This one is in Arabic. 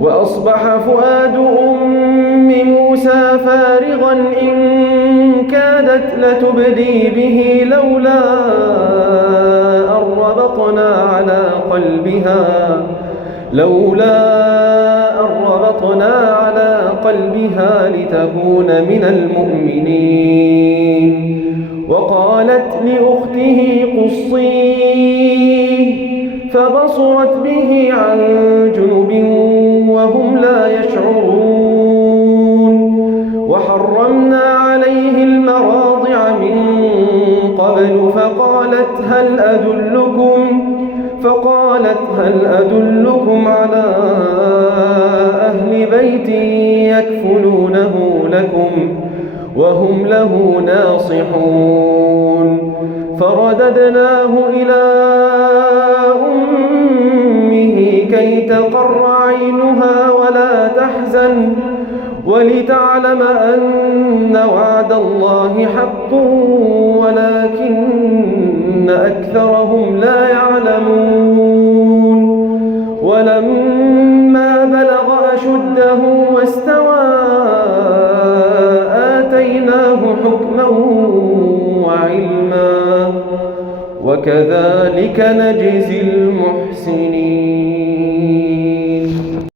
وأصبح فؤاد أم موسى فارغا إن كادت لتبدي به لولا أن ربطنا على قلبها لتكون من المؤمنين. وقالت لأخته قصيه فبصرت به عن جنب وهم لا يشعرون. وحرمنا عليه المراضع من قبل فقالت هل أدلكم على أهل بيت يكفلونه لكم وهم له ناصحون. فرددناه إلى أمه كي تقر عينها ولا تحزن ولتعلم أن وعد الله حق ولكن أكثرهم لا يعلمون. ولما بلغ أشده واستوى آتيناه حكما وعلما وكذلك نجزي المحسنين.